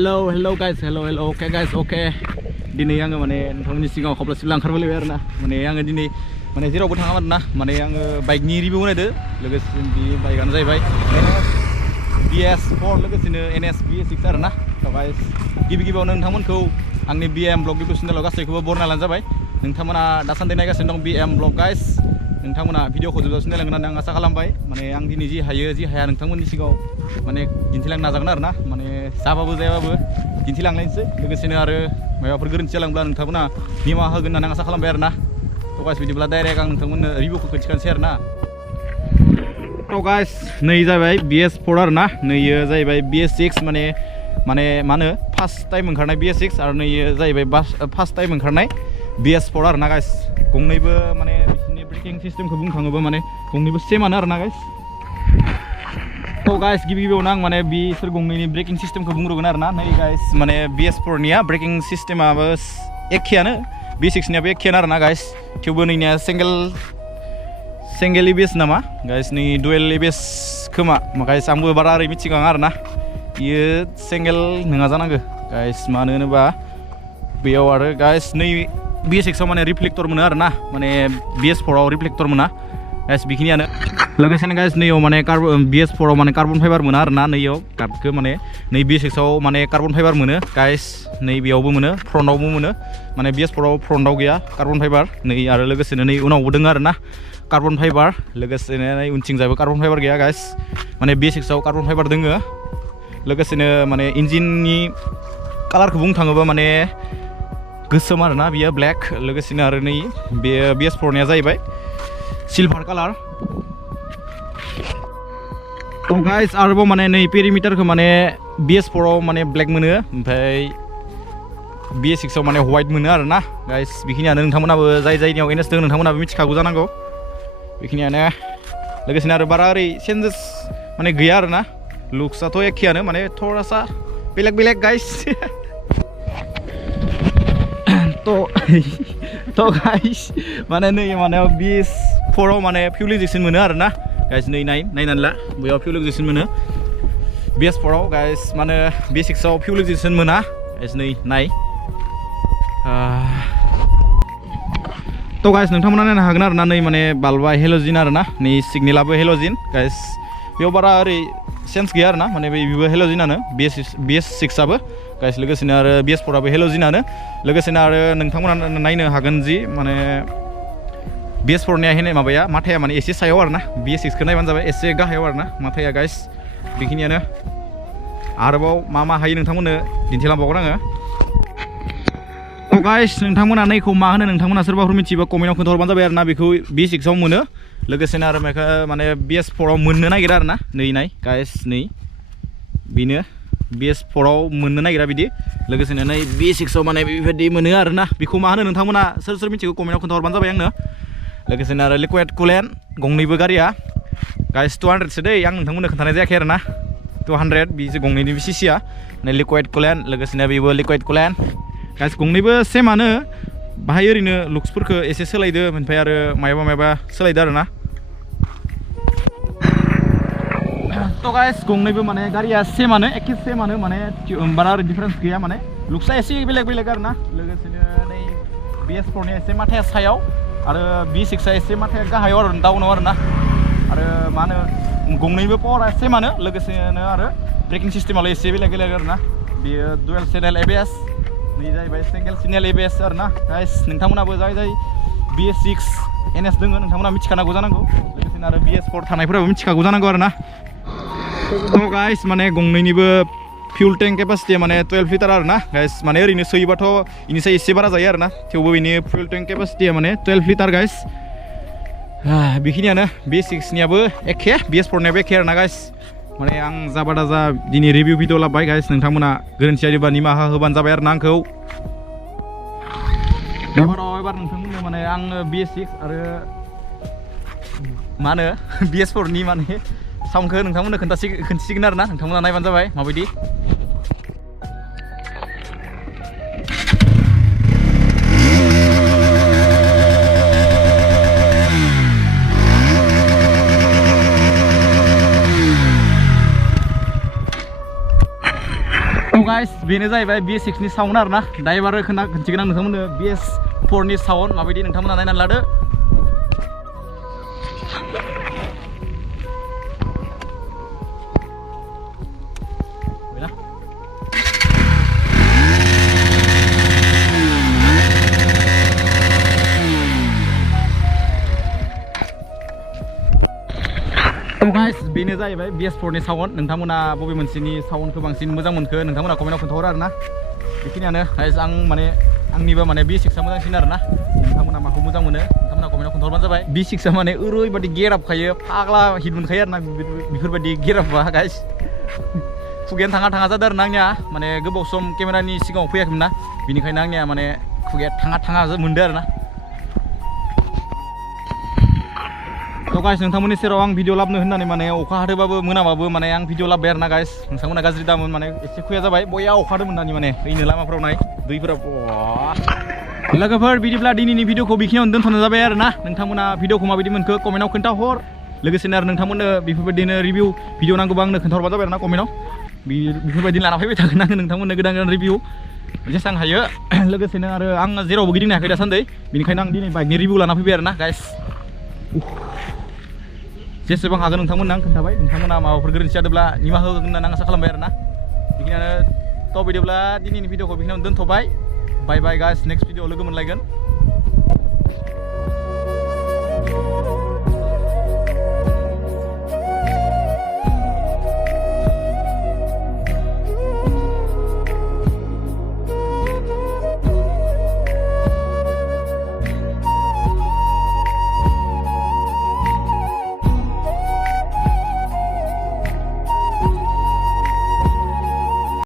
Hello guys, hello oke guys, oke. Dini yang mane nonton singa khobla silang kharbali berna. Mane yang dini mane zero butang amat nah. Mane yang bike ni review na de. Logus di bike an jai bike. BS4 logus ini NS BS6 arna. So guys, gibi nontonmanku angni BM blog itu channel gasaikौबो बरना लांजाबाय नोंथांमोना दासान्दि नायगासिनो दं BM blog guys नोंथांमोना भिडिअखौ जोबजासिम नायलांगोन होननानै आं आसा खालामबाय माने आं दिनै जि हायो जि हाया नोंथांमोननि सिगाङाव माने दिन्थिलांनो नाजागोन आरो ना माने जाबाबो जायाबाबो दिन्थिलांलायनोसै लोगोसेनो आरो माबाफोर गोरोन्थि जालांब्ला नोंथांमोना निमाहा होगोन होननानै आं आसा खालामबाय आरो ना थ' गाइस बिदिब्ला डाइरेक्ट आं नोंथांमोननो रिभिउखौ खिन्थिखानोसै आरो ना थ' गाइस नै जाबाय BS4 आरो ना नैयो जाहैबाय BS6 माने मा होनो फार्स्ट टाइम ओंखारनाय BS6 आरो नैयो जाहैबाय फार्स्ट टाइम ओंखारनाय BS4 आरो ना गाइस गंनैबो माने बिसोरनि ब्रेकिं सिस्टेमखौ बुंनो थाङोबा माने गंनैबो सेमानो आरो ना गाइस थ' गाइस गिबियावनो आं माने बिसोर गंनैनि ब्रेकिं सिस्टेमखौ बुंग्रोगोन आरो ना नै गाइस माने BS4निया ब्रेकिं सिस्टेमाबो एखेयानो B6नियाबो एखेयानो आरो ना गाइस थेवबो नैनिया सिंगेल ABS नामा गाइस नै डुएल ABS खोमा गाइस आंबो बारा ओरै मिथिगाङा आरो ना बियो सिंगेल नङा जानांगौ गाइस मानो होनोबा बेयाव आरो गाइस नै BS6आव माने रिफ्लेक्टर मोनो आरो ना माने BS4आव रिफ्लेक्टर मोना गाइस बेखिनियानो लोगोसेनो गाइस नैयाव माने BS4आव माने कार्बन फाइबार मोना आरो ना नैयाव कार्डखौ माने नै BS6आव माने कार्बन फाइबार मोनो गाइस नै बेयावबो मोनो फ्रन्टआवबो मोनो माने BS4आव फ्रन्टआव गैया कार्बन फाइबार नै आरो लोगोसेनो नै उनावबो दङ आरो ना कार्बन फाइबार लोगोसेनो नै उनथिंजायबो कार्बन फाइबार गैया गाइस माने BS6आव कार्बन फाइबार दङ लोगोसेनो माने इन्जिननि कालारखौ बुंनो थाङोबा माने गोसोम आरो ना बियो ब्लेक लोगोसेनो आरो नै बे BS4निया जाहैबाय सिलभार कालार थ' गाइस आरोबाव माने नै पेरिमिटारखौ माने BS4आव माने ब्लेक मोनो ओमफ्राय BS6आव माने व्हाइट मोनो आरो ना गाइस बेखिनियानो नोंथांमोनाबो जाय जायनियाव NS दङ नोंथांमोनाबो मिथिखागौ जानांगौ बेखिनियानो लोगोसेनो आरो बारा ओरै चेन्जेस माने गैया आरो ना लुक्सआथ' एखेयानो माने थोड़ासा बेलेग गाइस तो गाइस माने नै माने BS4आव माने फिउल इंजेक्शन मोनो आरो ना गाइस नै नायनानै ला बेयाव फिउल इंजेक्शन मोनो BS4आव गाइस माने BS6आव फिउल इंजेक्शन मोना गाइस नै नाय तो गाइस नोंथांमोना नायनो हागोन आरो ना नै माने बाल्बा हेल'जिन आरो ना नै सिगनेलाबो हेल'जिन गाइस बेयाव बारा ओरै सेन्स गैया आरो ना माने बेबो हेल'जिनानो BS6आबो गाइस लोगोसेनो आरो BS4आबो हेल'जिनानो लोगोसेनो आरो नोंथांमोना नायनो हागोन जि माने BS4निया हेने माबाया माथाया माने एसे सायाव आरो ना BS6खौ नायबानो जाबाय एसे गाहायाव आरो ना माथाया गाइस बेखिनियानो आरोबाव मा हायो नोंथांमोननो दिन्थिलांबावगोन आङो थ' गाइस नोंथांमोना नैखौ मा होनो नोंथांमोना सोरबाफोर मिथियोबा कमेन्टआव खोन्थाहरबानो जाबाय आरो ना बेखौ B6आव मोनो लोगोसेनो आरो बेखौ माने BS4आव मोननो नागिरा आरो ना नै नाय गाइस नै बेनो BS4आव मोननो नागिरा बिदि लोगोसेनो नै B6आव माने बेबायदि मोनो आरो ना बेखौ मा होनो नोंथांमोना सोर मिथिगौ कमेन्टआव खोन्थाहरबानो जाबाय आंनो लोगोसेनो आरो लिकुइड कुलेन्ट गंनैबो गारिया गाइस 200सो दै आं नोंथांमोननो खोन्थानाय जायाखै आरो ना 200 बि गंनैनि CCआ नै लिकुइड कुलेन्ट लोगोसेनो बेबो लिकुइड कुलेन्ट गाइस गंनैबो सेमानो बाहाय ओरैनो लुक्सफोरखौ एसे सोलायदो ओमफ्राय आरो मायबा सोलायदो आरो ना थ' गाइस गंनैबो माने गारिया सेमानो एखे सेमानो माने बारा डिफारेन्स गैया माने लुक्सआ एसे बेलेग आरो ना लोगोसेनो नै BS4निया एसे माथाया सायाव आरो B6आ एसे माथाया गाहायाव आरो डाउनाव आरो ना आरो मा होनो गंनैबो पावारा सेमानो लोगोसेनो आरो ब्रेकिं सिस्टेमालाय एसे बेलेग आरो ना बेयो डुएल चेनेल ABS नै जाहैबाय सिंगेल चेनेल ABS आरो ना गाइस नोंथांमोनाबो जाय BS6 NS दङ नोंथांमोना मिथिखानांगौ जानांगौ लोगोसेनो आरो BS4 थानायफोराबो मिथिखागौ जानांगौ आरो ना थ' गाइस माने गंनैनिबो फिउल टेंक केपासिटिया माने 12 लिटार आरो ना गाइस माने ओरैनो सोयोबाथ' इनिसाय एसे बारा जायो आरो ना थेवबो बेनि फिउल टेंक केपासिटिया माने 12 लिटार गाइस बेखिनियानो B6नियाबो एखे BS4नियाबो एखे आरो ना गाइस माने आं जाबा दाजा दिनै रिभिउ भिडिअ लाबाय गाइस नोंथांमोना गोरोन्थि जायोबा निमाहा होबानो जाबाय आरो ना आंखौ एबार नोंथांमोननो माने आङो BS6 आरो मा होनो BS4नि माने साउन्डखौ नोंथांमोननो खोन्थिसिगोन आरो ना नोंथांमोना नायबानो जाबाय माबायदि गाइस बेनो जाहैबाय BS6 नि साउन्ड आरो ना दायो बारो खोन्थिगोन आं नोंथांमोननो BS4 नि साउन्ड माबायदि नोंथांमोना नायनानै लादो गाइस बेनो जाहैबाय BS4 नि साउन्ड नोंथांमोना बबे मोनसेनि साउन्डखौ बांसिन मोजां मोनखो नोंथांमोना कमेन्टआव खोन्थाहर आरो ना बेखिनियानो गाइस आं माने आंनिबा माने B6 आ मोजांसिन आरो ना नोंथांमोना माखौ मोजां मोनो नोंथांमोना कमेन्टआव खोन्थाहरबानो जाबाय B6 आ माने ओरैबायदि गेराबखायो फाग्ला हिट मोनखायो आरो ना बेफोरबायदि गेराबा गाइस खुगायानो थाङा जादों आरो ना आंनिया माने गोबाव सम केमेरानि सिगाङाव फैयाखैमोन ना बेनिखायनो आंनिया माने खुगाया थाङा मोनदों आरो ना तो गाइस नोंथांमोननि सेराव आं भिडिअ लाबनो होननानै माने अखा हादोंबाबो मोनाबाबो माने आं भिडिअ लाबबाय आरो ना गाइस नोंथांमोना गाज्रि दामोन माने एसे खुया जाबाय बया अखा हादोंमोन होननानै माने ओइनो लामाफोराव नाय दैफोरा लोगोफोर बिदिब्ला दिनैनि भिडिअखौ बेखिनियावनो दोनथ'नाय जाबाय आरो ना नोंथांमोना भिडिअखौ माबायदि मोनखो कमेन्टआव खोन्थाहर लोगोसेनो आरो नोंथांमोननो बेफोरबायदिनो रिभिउ भिडिअ नांगौबा आंनो खोन्थाहरबानो जाबाय आरो ना कमेन्टआव बेफोरबायदि लाना फैबाय थागोन आङो नोंथांमोननो गोदान रिभिउ जेसेबां हायो लोगोसेनो आरो आं जेरावबो गिदिंनो हायाखै दासान्दि बेनिखायनो आं दिनै बाइकनि रिभिउ लाना फैबाय आरो ना गाइस जेसेबां हागोन नोंथांमोननो आं खोन्थाबाय नोंथांमोना माबाफोर गोरोन्थि जादोंब्ला निमाहा होगोन होननानै आं आसा खालामबाय आरो ना बेखिनियानो थ' बिदिब्ला दिनैनि भिडिअखौ बेखिनियावनो दोनथ'बाय बाय गाइस नेक्स्ट भिडिअआव लोगो मोनलायगोन